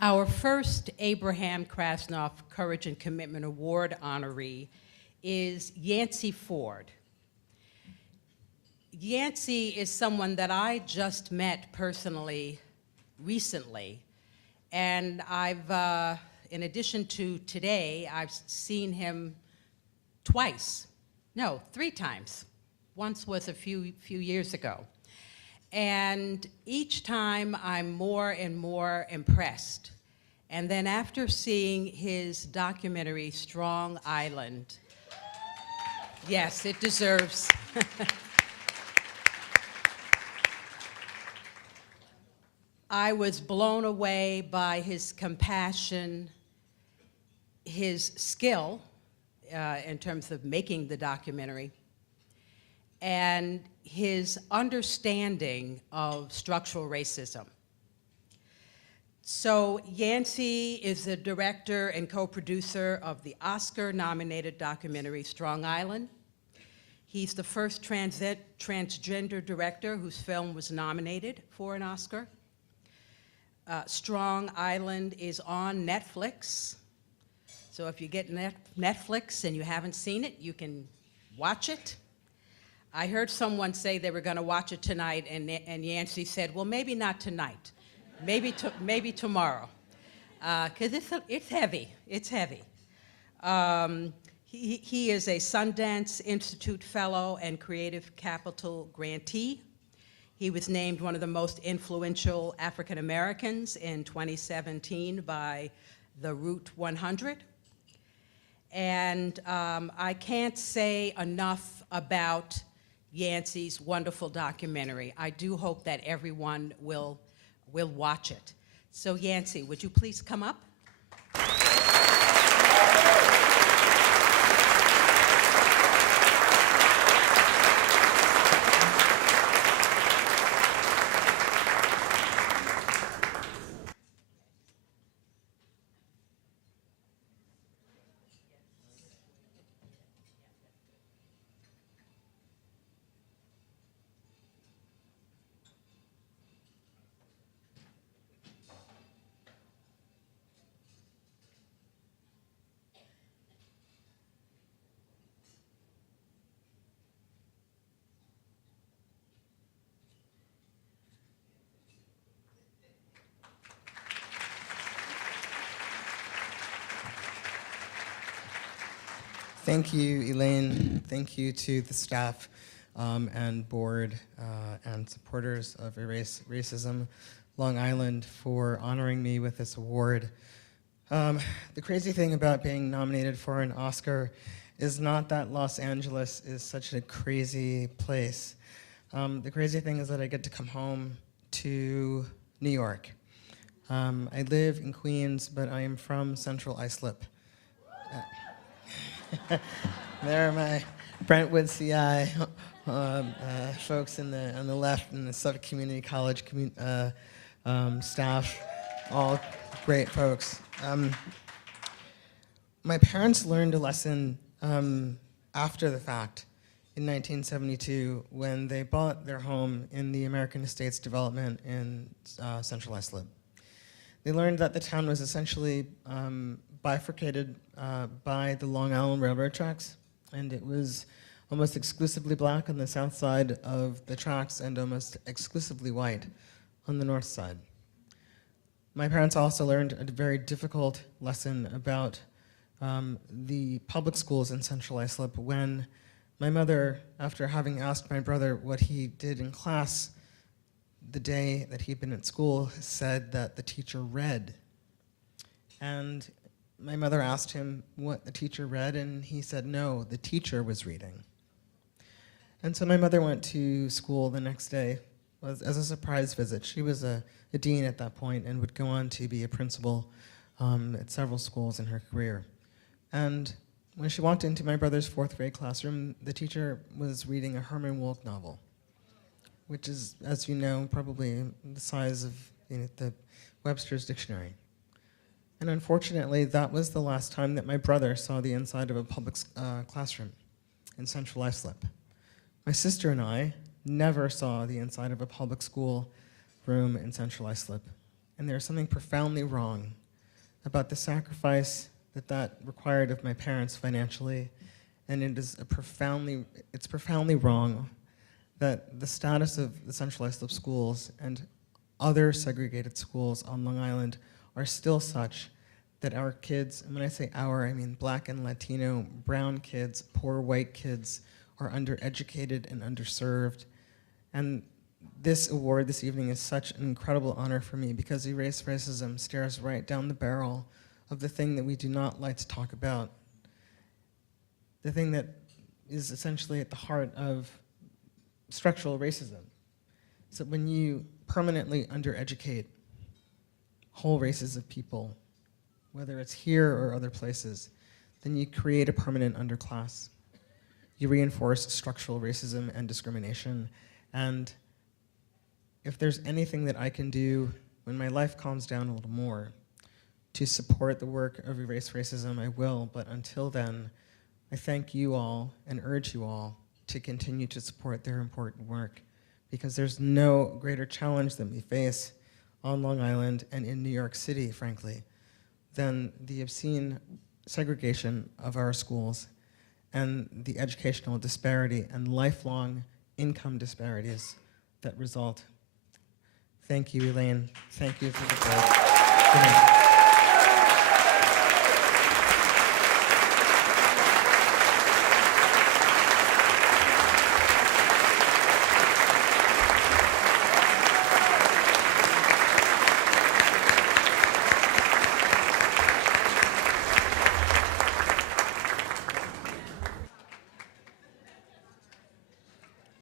Our first Abraham Krasnoff Courage and Commitment Award honoree is Yancy Ford. Yancy is someone that I just met personally recently, and I've, in addition to today, I've seen him three times. Once was a few years ago. And each time I'm more and more impressed. And then after seeing his documentary, Strong Island, yes, it deserves. I was blown away by his compassion, his skill in terms of making the documentary, and his understanding of structural racism. So Yancy is the director and co-producer of the Oscar-nominated documentary Strong Island. He's the first transgender director whose film was nominated for an Oscar. Strong Island is on Netflix. So if you get Netflix and you haven't seen it, you can watch it. I heard someone say they were going to watch it tonight, and Yancy said, well, maybe not tonight, maybe tomorrow, because it's heavy. It's heavy. He is a Sundance Institute Fellow and Creative Capital grantee. He was named one of the most influential African Americans in 2017 by the Route 100. And I can't say enough about Yancy's wonderful documentary. I do hope that everyone will watch it. So Yancy, would you please come up? Thank you, Elaine. Thank you to the staff and board and supporters of Erase Racism Long Island for honoring me with this award. The crazy thing about being nominated for an Oscar is not that Los Angeles is such a crazy place. The crazy thing is that I get to come home to New York. I live in Queens, but I am from Central Islip. There are my Brentwood CI folks on the left, and the Suffolk Community College staff, all great folks. My parents learned a lesson after the fact in 1972 when they bought their home in the American Estates development in Central Islip. They learned that the town was essentially bifurcated by the Long Island Railroad tracks, and it was almost exclusively black on the south side of the tracks and almost exclusively white on the north side. My parents also learned a very difficult lesson about the public schools in Central Islip when my mother, after having asked my brother what he did in class the day that he'd been at school, said that the teacher read. And my mother asked him what the teacher read, and he said, no, the teacher was reading. And so my mother went to school the next day as a surprise visit. She was a dean at that point and would go on to be a principal at several schools in her career. And when she walked into my brother's fourth grade classroom, the teacher was reading a Herman Wouk novel, which is, as you know, probably the size of the Webster's Dictionary. And unfortunately, that was the last time that my brother saw the inside of a public classroom in Central Islip. My sister and I never saw the inside of a public school room in Central Islip. And there's something profoundly wrong about the sacrifice that required of my parents financially, and it's profoundly wrong that the status of the Central Islip schools and other segregated schools on Long Island are still such that our kids, and when I say our, I mean Black and Latino, brown kids, poor white kids, are undereducated and underserved. And this award this evening is such an incredible honor for me because Erase Racism stares right down the barrel of the thing that we do not like to talk about, the thing that is essentially at the heart of structural racism. So when you permanently undereducate whole races of people, whether it's here or other places, then you create a permanent underclass. You reinforce structural racism and discrimination. And if there's anything that I can do when my life calms down a little more to support the work of Erase Racism, I will. But until then, I thank you all and urge you all to continue to support their important work, because there's no greater challenge that we face on Long Island and in New York City, frankly, than the obscene segregation of our schools and the educational disparity and lifelong income disparities that result. Thank you, Elaine. Thank you for the vote.